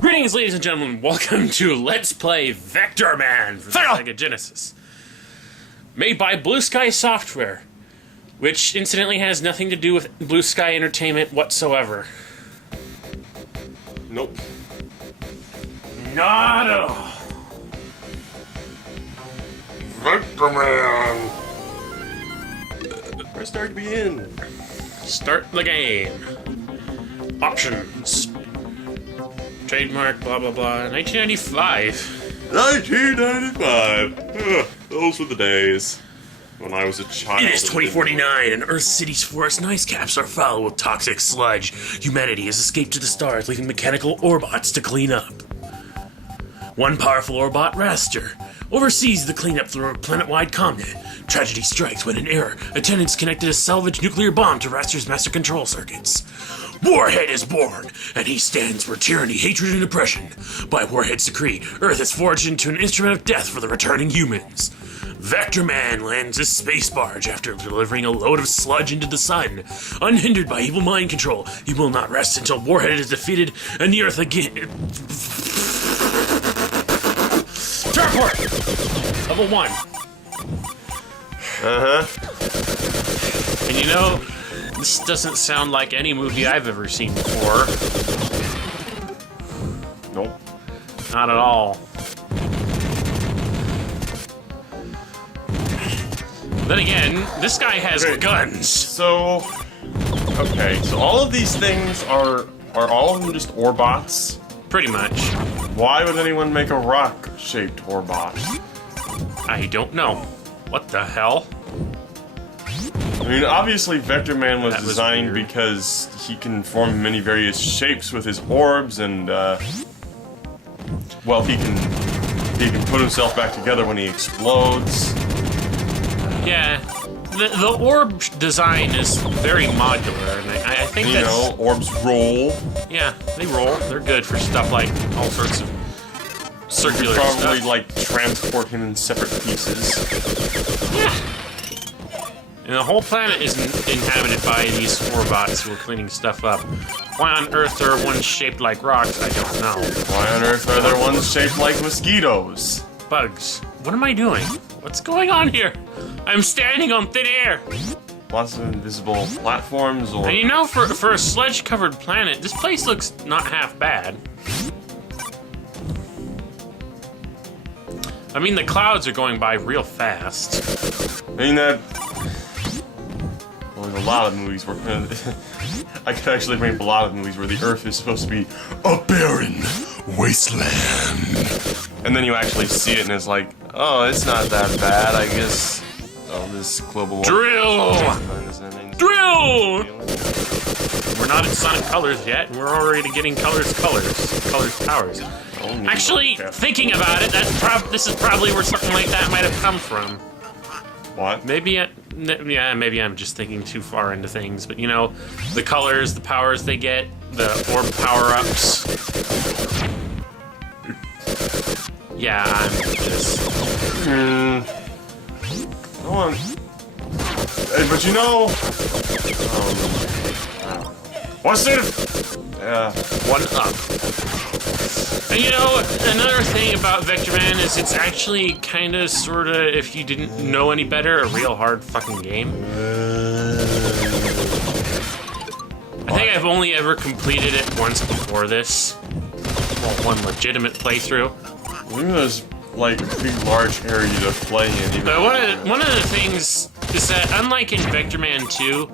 Greetings, ladies and gentlemen. Welcome to Let's Play Vectorman for the Sega Genesis. Made by Blue Sky Software, which incidentally has nothing to do with Blue Sky Entertainment whatsoever. Nope. Not at all. Vectorman! Press start to begin. Start the game. Options. Trademark, blah blah blah. 1995. 1995. Ugh, those were the days when I was a child. It is 2049, and Earth City's forest and ice caps are foul with toxic sludge. Humanity has escaped to the stars, leaving mechanical Orbots to clean up. One powerful Orbot, Raster, oversees the cleanup through a planet-wide combat. Tragedy strikes when in error, attendants connected a salvaged nuclear bomb to Raster's master control circuits. Warhead is born, and he stands for tyranny, hatred, and oppression. By Warhead's decree, Earth is forged into an instrument of death for the returning humans. Vectorman lands his space barge after delivering a load of sludge into the sun. Unhindered by evil mind control, he will not rest until Warhead is defeated and the Earth again. Teleport! Level 1. And you know, this doesn't sound like any movie I've ever seen before. Nope. Not at all. Then again, this guy has guns. So, okay, so all of these things are all of them just Orbots? Pretty much. Why would anyone make a rock-shaped Orbot? I don't know. What the hell? I mean, obviously Vectorman was That was designed weird. because he can form many various shapes with his orbs, and well, he can put himself back together when he explodes. Yeah, the orb design is very modular, and I think You that's... know, orbs roll. Yeah, they roll. They're good for stuff like all sorts of circular Probably stuff. like transport him in separate pieces. Yeah. And the whole planet is inhabited by these Orbots who are cleaning stuff up. Why on earth are ones shaped like rocks, I don't know. Why on earth are there ones shaped like mosquitoes? Bugs. What am I doing? What's going on here? I'm standing on thin air. Lots of invisible platforms, or And you know, for a sledge-covered planet, this place looks not half bad. I mean, the clouds are going by real fast. I mean that. Well, there's a lot of movies where I could actually make a lot of movies where the Earth is supposed to be a barren wasteland, and then you actually see it and it's like, oh, it's not that bad, I guess. Oh, this global Drill! Drill! Drill! We're not in Sonic Colors yet, and we're already getting Colors powers. Actually, thinking about it, this is probably where something like that might have come from. What? Maybe I'm just thinking too far into things, but you know, the colors, the powers they get, the orb power-ups. Yeah, I'm just... Go on. Hey, but you know... what's it? Yeah. One up. And you know, another thing about Vectorman is it's actually kinda, sorta, if you didn't know any better, a real hard fucking game. I think I've only ever completed it once before this. Well, one legitimate playthrough. Look at this, like, big, large area to play in. Even But one of the things is that, unlike in Vectorman 2,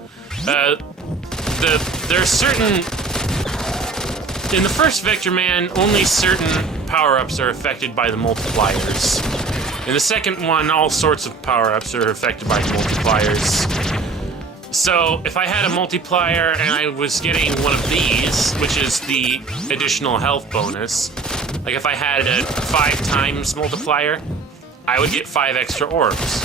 there's certain... In the first Vectorman, only certain power-ups are affected by the multipliers. In the second one, all sorts of power-ups are affected by multipliers. So, if I had a multiplier and I was getting one of these, which is the additional health bonus, like if I had a 5 times multiplier, I would get 5 extra orbs.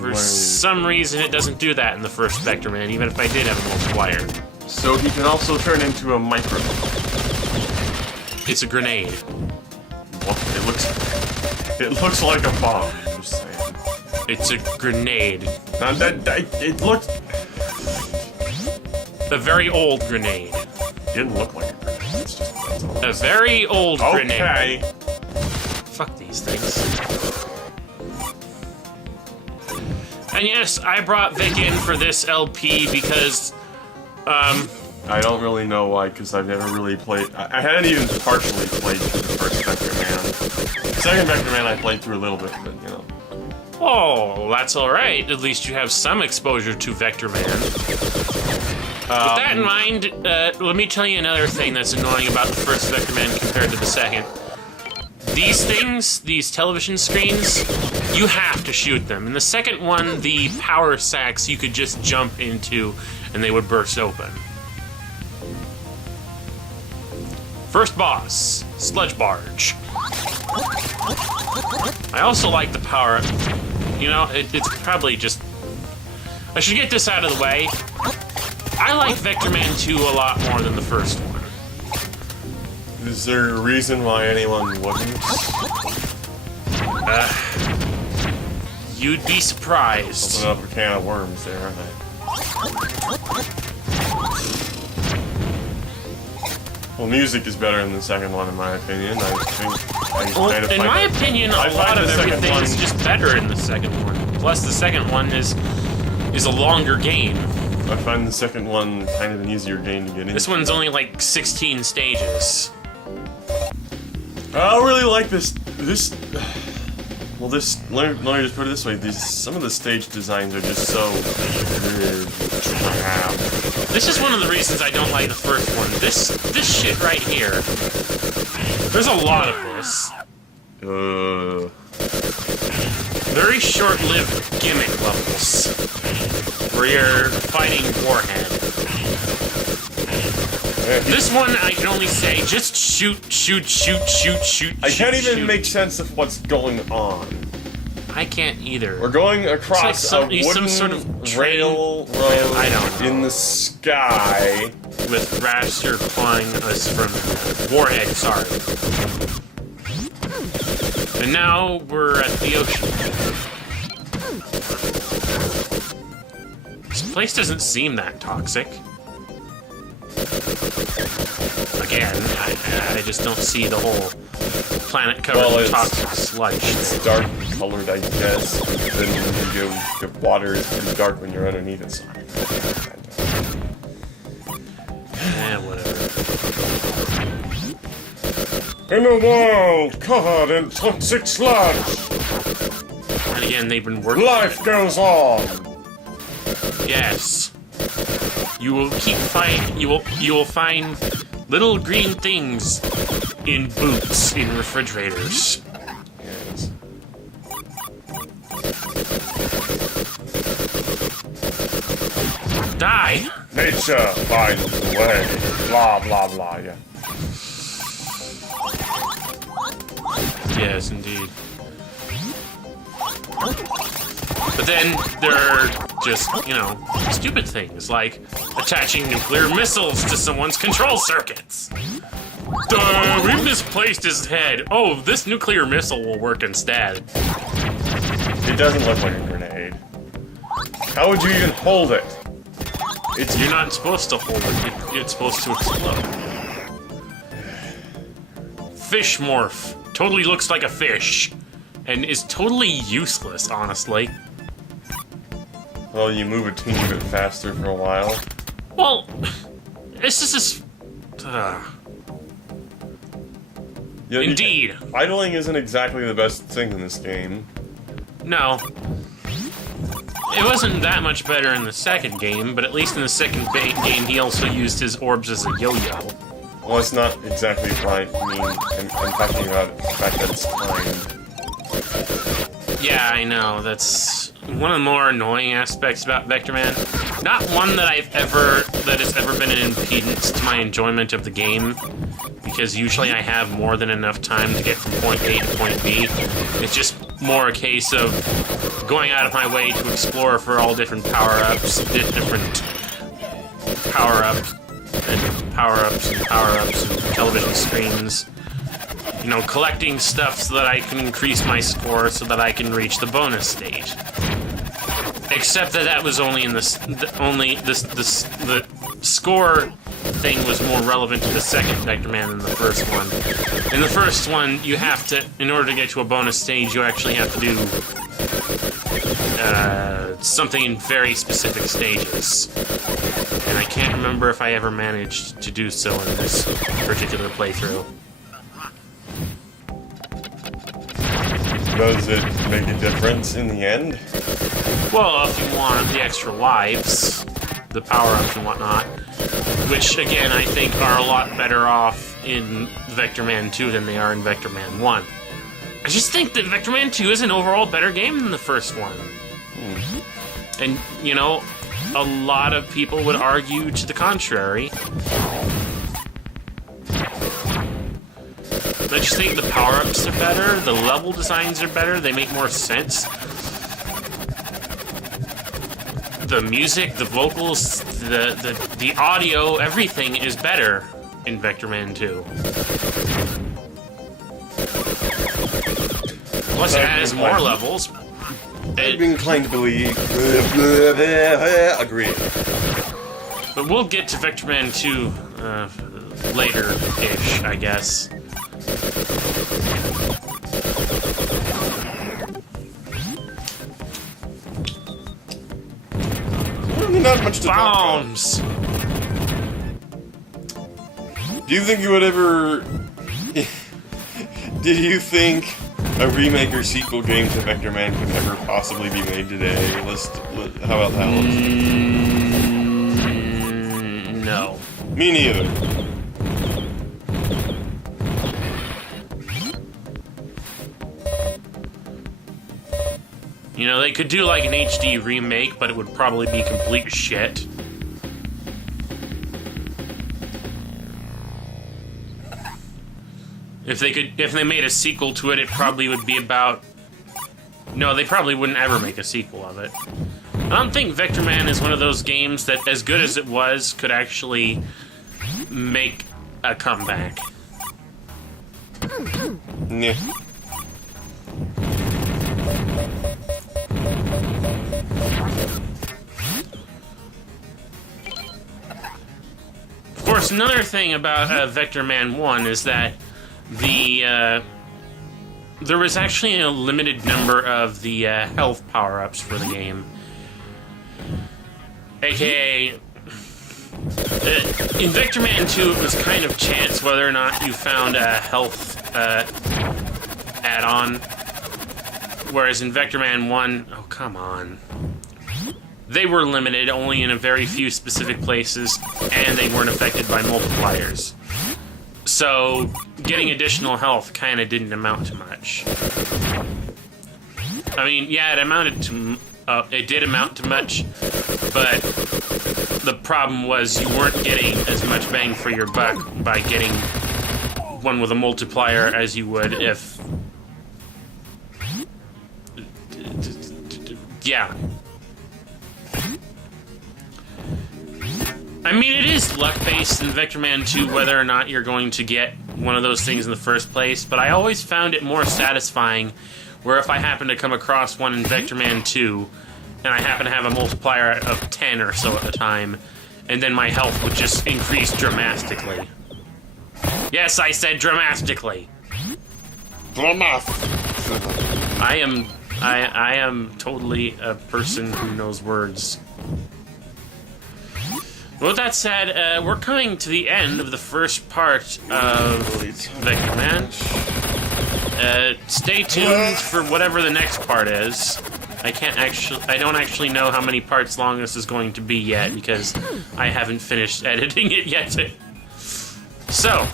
For some reason, it doesn't do that in the first Vectorman, even if I did have a multiplier. So he can also turn into a micro. It's a grenade. What? It looks like a bomb. I'm just saying. It's a grenade. It looked. A very old grenade. Didn't look like a grenade. It's just that's all. A very old grenade. Okay. Fuck these things. And yes, I brought Vic in for this LP because, I don't really know why, because I've never really played. I hadn't even partially played through the first Vector Man. The second Vector Man I played through a little bit, but you know. oh, that's alright. At least you have some exposure to Vector Man. With that in mind, let me tell you another thing that's annoying about the first Vector Man compared to the second. These things, these television screens, you have to shoot them. In the second one, the power sacks you could just jump into and they would burst open. First boss, Sludge Barge. I also like the power. You know, it's probably just... I should get this out of the way. I like Vector Man 2 a lot more than the first one. Is there a reason why anyone wouldn't? You'd be surprised. Open up a can of worms there, aren't I? Well, music is better in the second one, in my opinion. I think. Well, in my opinion, a lot of everything is just better in the second one. Plus, the second one is a longer game. I find the second one kind of an easier game to get into. This one's only like 16 stages. I don't really like this. Well, let me just put it this way. Some of the stage designs are just so. This is one of the reasons I don't like the first one. This shit right here. There's a lot of this. Very short-lived gimmick levels where you're fighting Warhead. This one, I can only say, just shoot. I can't even make sense of what's going on. I can't either. We're going across like a wooden some sort of railroad I don't know. in the sky. With Raptor flying us from Warhead, sorry. And now we're at the ocean. This place doesn't seem that toxic. Again, I just don't see the whole planet covered in toxic sludge. It's dark colored, I guess. Then the water is pretty dark when you're underneath it. So whatever. in a world covered in toxic sludge, And again, they've been working. life goes on. Yes. You will keep find. You will find little green things in boots in refrigerators. Yes. Die. Nature finds a way. Blah blah blah. Yeah. Yes, indeed. But then there are just, you know, stupid things like attaching nuclear missiles to someone's control circuits. Duh, we misplaced his head. Oh, this nuclear missile will work instead. It doesn't look like a grenade. How would you even hold it? You're not supposed to hold it. It's supposed to explode. Fish morph. Totally looks like a fish. And is totally useless, honestly. Well, you move a teeny bit faster for a while. Well, this is just... Yeah, Indeed. Idling isn't exactly the best thing in this game. No. It wasn't that much better in the second game, but at least in the second game he also used his orbs as a yo-yo. Well, it's not exactly right. I mean, I'm talking about the fact that it's timed. Yeah, I know. That's one of the more annoying aspects about Vector Man. Not one that has ever been an impedance to my enjoyment of the game, because usually I have more than enough time to get from point A to point B. It's just more a case of going out of my way to explore for all different power-ups, different power-ups, and power-ups, and power-ups, and television screens. You know, collecting stuff so that I can increase my score so that I can reach the bonus stage. Except that was only in the score thing was more relevant to the second Vector Man than the first one. In the first one, you have to, in order to get to a bonus stage, you actually have to do something in very specific stages. And I can't remember if I ever managed to do so in this particular playthrough. Does it make a difference in the end? Well, if you want the extra lives, the power-ups and whatnot, which, again, I think are a lot better off in Vector Man 2 than they are in Vector Man 1. I just think that Vector Man 2 is an overall better game than the first one. And, you know, a lot of people would argue to the contrary. I just think the power-ups are better, the level designs are better, they make more sense. The music, the vocals, the audio, everything is better in Vector Man 2. Plus it has more levels. I'd be inclined to believe. Agree. But we'll get to Vector Man 2 later-ish, I guess. Not much to talk Bombs! about. Do you think you would ever... Did you think a remake or sequel game to Vector Man could ever possibly be made today? How about that one? No. Me neither. You know, they could do like an HD remake, but it would probably be complete shit. If they made a sequel to it, it probably would be about... No, they probably wouldn't ever make a sequel of it. I don't think Vector Man is one of those games that, as good as it was, could actually make a comeback. Yeah. Of course, another thing about Vector Man 1 is that there was actually a limited number of the health power-ups for the game. AKA, in Vector Man 2, it was kind of chance whether or not you found a health add-on, whereas in Vector Man 1, oh, come on. They were limited only in a very few specific places, and they weren't affected by multipliers. So, getting additional health kind of didn't amount to much. I mean, yeah, it did amount to much, but the problem was you weren't getting as much bang for your buck by getting one with a multiplier as you would if... Yeah. I mean, it is luck-based in Vector Man 2 whether or not you're going to get one of those things in the first place, but I always found it more satisfying where if I happen to come across one in Vector Man 2, and I happen to have a multiplier of 10 or so at the time, and then my health would just increase dramatically. Yes, I said dramatically. I am totally a person who knows words. With that said, we're coming to the end of the first part of Vector Man. Stay tuned for whatever the next part is. I don't actually know how many parts long this is going to be yet because I haven't finished editing it yet. So,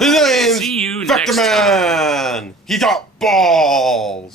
his name's see you Vector next time. Man. He got balls.